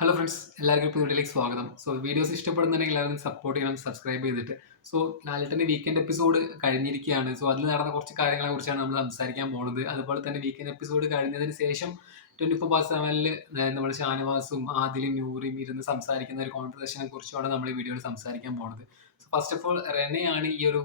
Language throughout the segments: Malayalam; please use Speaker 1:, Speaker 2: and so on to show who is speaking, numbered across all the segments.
Speaker 1: ഹലോ ഫ്രണ്ട്സ് എല്ലാവർക്കും ഇപ്പോൾ വീഡിയോയിലേക്ക് സ്വാഗതം. സോ വീഡിയോസ് ഇഷ്ടപ്പെടുന്നുണ്ടെങ്കിൽ എല്ലാവരും സപ്പോർട്ട് ചെയ്യണം സബ്സ്ക്രൈബ് ചെയ്തിട്ട്. സോ ലാലിട്ടന്റെ വീക്കെൻഡ് എപ്പിസോഡ് കഴിഞ്ഞിരിക്കുകയാണ്. സോ അതിൽ നടന്ന കുറച്ച് കാര്യങ്ങളെ കുറിച്ചാണ് നമ്മൾ സംസാരിക്കാൻ പോകുന്നത് അതുപോലെ തന്നെ വീക്കെൻഡ് എപ്പിസോഡ് കഴിഞ്ഞതിന് ശേഷം ട്വന്റി ഫോർ ബാർ സെവനിൽ നമ്മൾ ഷാനവാസും ആദിലും നൂറിയും ഇരുന്ന് സംസാരിക്കുന്ന ഒരു കോൺവെർസേഷനെ കുറിച്ചാണ് നമ്മൾ ഈ വീഡിയോയിൽ സംസാരിക്കാൻ പോകുന്നത് സോ ഫസ്റ്റ് ഓഫ് ഓൾ റെനയാണ് ഈ ഒരു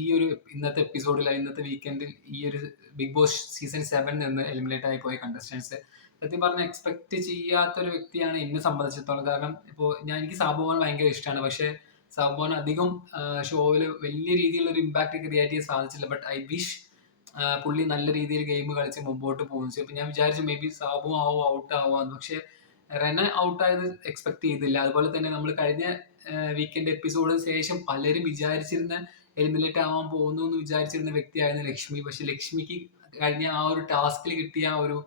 Speaker 1: ഈ ഒരു ഇന്നത്തെ എപ്പിസോഡിൽ ഇന്നത്തെ വീക്കെൻഡിൽ ഈ ഒരു ബിഗ് ബോസ് സീസൺ സെവൻ നിന്ന് എലിമിനേറ്റ് ആയി പോയ കണ്ടസ്റ്റൻസ് സത്യം പറഞ്ഞ എക്സ്പെക്ട് ചെയ്യാത്ത ഒരു വ്യക്തിയാണ് എന്നെ സംബന്ധിച്ചിടത്തോളം. കാരണം ഇപ്പോൾ ഞാൻ എനിക്ക് സാബുമോൻ ഭയങ്കര ഇഷ്ടമാണ് പക്ഷേ സാബുമോൻ അധികം ഷോയിൽ വലിയ രീതിയിലുള്ള ഒരു ഇമ്പാക്റ്റ് ക്രിയേറ്റ് ചെയ്യാൻ സാധിച്ചില്ല. ബട്ട് ഐ വിഷ് പുള്ളി നല്ല രീതിയിൽ ഗെയിം കളിച്ച് മുമ്പോട്ട് പോകുന്നു അപ്പോൾ ഞാൻ വിചാരിച്ചു മേ ബി സാബു ആവോ ഔട്ട് ആവാന്ന് പക്ഷേ റെന ഔട്ട് ആയത് എക്സ്പെക്ട് ചെയ്തില്ല. അതുപോലെ തന്നെ നമ്മൾ കഴിഞ്ഞ വീക്കെൻഡ് എപ്പിസോഡിന് ശേഷം പലരും വിചാരിച്ചിരുന്ന എലിമിനേറ്റ് ആവാൻ പോകുന്നു എന്ന് വിചാരിച്ചിരുന്ന വ്യക്തിയായിരുന്നു ലക്ഷ്മി. പക്ഷെ ലക്ഷ്മിക്ക് കഴിഞ്ഞ ആ ഒരു ടാസ്കിൽ കിട്ടിയ ആ ഒരു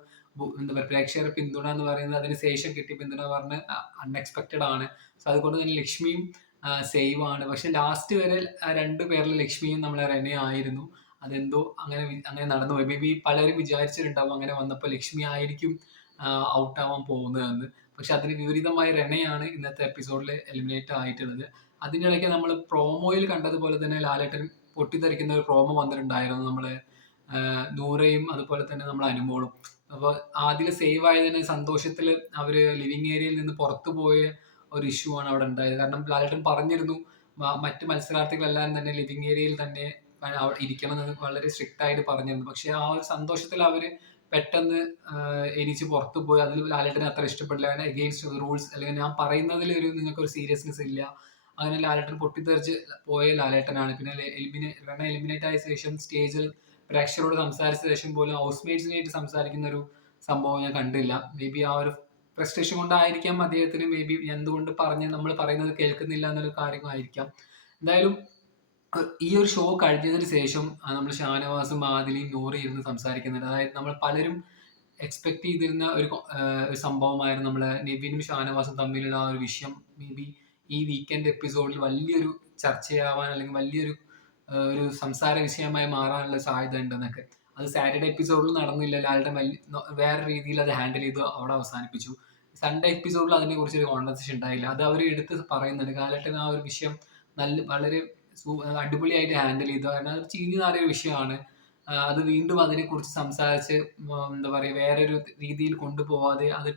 Speaker 1: എന്താ പറയുക പ്രേക്ഷകരുടെ പിന്തുണ എന്ന് പറയുന്നത് അതിന് ശേഷം കിട്ടിയ പിന്തുണ പറഞ്ഞ് അൺഎക്സ്പെക്റ്റഡ് ആണ്. സോ അതുകൊണ്ട് തന്നെ ലക്ഷ്മിയും സേവ് ആണ്. പക്ഷെ ലാസ്റ്റ് വരെ രണ്ട് പേരിൽ ലക്ഷ്മിയും നമ്മളെ റെനെ ആയിരുന്നു. അതെന്തോ അങ്ങനെ അങ്ങനെ നടന്നു പോയി. മേ ബി പലരും വിചാരിച്ചിട്ടുണ്ടാവും അങ്ങനെ വന്നപ്പോൾ ലക്ഷ്മി ആയിരിക്കും ഔട്ട് ആവാൻ പോകുന്നതെന്ന്. പക്ഷെ അതിന് വിപരീതമായ റെനയാണ് ഇന്നത്തെ എപ്പിസോഡിൽ എലിമിനേറ്റ് ആയിട്ടുള്ളത്. അതിന്റെ ഇടയ്ക്ക് നമ്മൾ പ്രോമോയിൽ കണ്ടതുപോലെ തന്നെ ലാലേട്ടൻ പൊട്ടിത്തെറിക്കുന്ന ഒരു പ്രോമോ വന്നിട്ടുണ്ടായിരുന്നു നമ്മൾ നൂറയും അതുപോലെ തന്നെ നമ്മൾ അനുമോളും. അപ്പോൾ ആദ്യം സേവ് ആയതിന് സന്തോഷത്തിൽ അവർ ലിവിങ് ഏരിയയിൽ നിന്ന് പുറത്തു പോയ ഒരു ഇഷ്യൂ ആണ് അവിടെ ഉണ്ടായത്. കാരണം ലാലേട്ടൻ പറഞ്ഞിരുന്നു മറ്റു മത്സരാർത്ഥികളെല്ലാം തന്നെ ലിവിങ് ഏരിയയിൽ തന്നെ ഇരിക്കണം എന്ന് വളരെ സ്ട്രിക്റ്റ് ആയിട്ട് പറഞ്ഞിരുന്നു. പക്ഷെ ആ ഒരു സന്തോഷത്തിൽ അവർ പെട്ടെന്ന് എനിച്ച് പുറത്തു പോയി. അതിൽ ലാലേട്ടനെ അത്ര ഇഷ്ടപ്പെടില്ല. അങ്ങനെ എഗെയിൻസ്റ്റ് റൂൾസ് അല്ലെങ്കിൽ ഞാൻ പറയുന്നതിൽ ഒരു നിങ്ങൾക്ക് ഒരു സീരിയസ്നെസ് ഇല്ല. അങ്ങനെ ലാലേട്ടൻ പൊട്ടിത്തെറിച്ച് പോയ ലാലേട്ടനാണ്. പിന്നെ എലിമിനേ റണ്ണ എലിമിനേറ്റ് ആയ ശേഷം സ്റ്റേജിൽ പ്രേക്ഷകരോട് സംസാരിച്ച ശേഷം പോലും ഹൗസ് മേറ്റ്സിനായിട്ട് സംസാരിക്കുന്ന ഒരു സംഭവം ഞാൻ കണ്ടില്ല. മേ ബി ആ ഒരു ഫ്രസ്ട്രേഷൻ കൊണ്ടായിരിക്കാം അദ്ദേഹത്തിന്. മേ ബി എന്തുകൊണ്ട് പറഞ്ഞ് നമ്മൾ പറയുന്നത് കേൾക്കുന്നില്ല എന്നൊരു കാര്യമായിരിക്കാം. എന്തായാലും ഈ ഒരു ഷോ കഴിഞ്ഞതിന് ശേഷം നമ്മൾ ഷാനവാസും ആദിലിയും നൂറി ഇരുന്ന് സംസാരിക്കുന്നുണ്ട്. അതായത് നമ്മൾ പലരും എക്സ്പെക്ട് ചെയ്തിരുന്ന ഒരു സംഭവമായിരുന്നു നമ്മളെ നിവിനും ഷാനവാസും തമ്മിലുള്ള ആ ഒരു വിഷയം. മേ ബി ഈ വീക്കെൻഡ് എപ്പിസോഡിൽ വലിയൊരു ചർച്ചയാവാൻ അല്ലെങ്കിൽ വലിയൊരു ഒരു സംസാര വിഷയമായി മാറാനുള്ള സാധ്യത ഉണ്ടെന്നൊക്കെ. അത് സാറ്റർഡേ എപ്പിസോഡിൽ നടന്നില്ല. ലാലിന്റെ വേറെ രീതിയിൽ അത് ഹാൻഡിൽ ചെയ്തു അവിടെ അവസാനിപ്പിച്ചു. സൺഡേ എപ്പിസോഡിൽ അതിനെ കുറിച്ച് ഒരു കോൺവെർസേഷൻ ഉണ്ടായില്ല. അത് അവർ എടുത്ത് പറയുന്നുണ്ട്. കാലഘട്ടം ആ ഒരു വിഷയം നല്ല വളരെ അടിപൊളിയായിട്ട് ഹാൻഡിൽ ചെയ്തു. കാരണം അത് ചീഞ്ഞു നാറിയ വിഷയമാണ്. അത് വീണ്ടും അതിനെക്കുറിച്ച് സംസാരിച്ച് എന്താ പറയുക വേറൊരു രീതിയിൽ കൊണ്ടുപോവാതെ അത്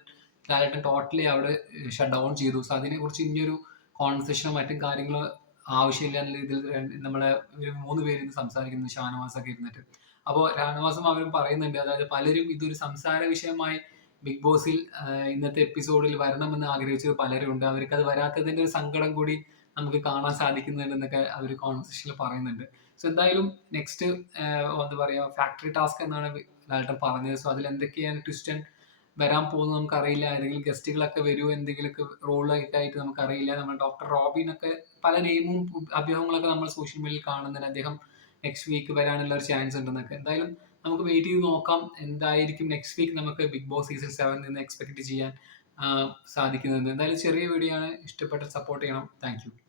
Speaker 1: കാലഘട്ടം ടോട്ടലി അവിടെ ഷട്ട് ഡൗൺ ചെയ്തു. സോ അതിനെക്കുറിച്ച് ഇനിയൊരു കോൺവെർസേഷനോ മറ്റും കാര്യങ്ങളോ ആവശ്യമില്ല എന്ന രീതിയിൽ നമ്മളെ ഒരു മൂന്ന് പേര് ഇന്ന് സംസാരിക്കുന്നു ഷാനവാസൊക്കെ ഇരുന്നിട്ട്. അപ്പോൾ ഷാനവാസും അവരും പറയുന്നുണ്ട് അതായത് പലരും ഇതൊരു സംസാര വിഷയമായി ബിഗ് ബോസിൽ ഇന്നത്തെ എപ്പിസോഡിൽ വരണമെന്ന് ആഗ്രഹിച്ചത് പലരും ഉണ്ട് അവർക്ക് അത് വരാത്തതിന്റെ ഒരു സങ്കടം കൂടി നമുക്ക് കാണാൻ സാധിക്കുന്നുണ്ട് എന്നൊക്കെ അവർ കോൺവെർസേഷനിൽ പറയുന്നുണ്ട്. സോ എന്തായാലും നെക്സ്റ്റ് എന്താ പറയുക ഫാക്ടറി ടാസ്ക് എന്നാണ് ലാൽട്ടൻ പറഞ്ഞത്. സോ അതിൽ എന്തൊക്കെയാണ് ട്വിസ്റ്റ് വരാൻ പോകുന്നത് നമുക്കറിയില്ല. അല്ലെങ്കിൽ ഗസ്റ്റുകളൊക്കെ വരുമോ എന്തെങ്കിലുമൊക്കെ റോളൊക്കെ ആയിട്ട് നമുക്കറിയില്ല. നമ്മൾ ഡോക്ടർ റോബിനൊക്കെ പല നെയിമും അഭ്യൂഹങ്ങളൊക്കെ നമ്മൾ സോഷ്യൽ മീഡിയയിൽ കാണുന്നുണ്ട്. അദ്ദേഹം നെക്സ്റ്റ് വീക്ക് വരാനുള്ള ഒരു ചാൻസ് ഉണ്ടെന്നൊക്കെ. എന്തായാലും നമുക്ക് വെയിറ്റ് ചെയ്ത് നോക്കാം. എന്തായിരിക്കും നെക്സ്റ്റ് വീക്ക് നമുക്ക് ബിഗ് ബോസ് സീസൺ സെവൻ നിന്ന് എക്സ്പെക്ട് ചെയ്യാൻ സാധിക്കുന്നത്. എന്തായാലും ചെറിയ വീഡിയോ ആണ്. ഇഷ്ടപ്പെട്ട സപ്പോർട്ട് ചെയ്യണം. താങ്ക്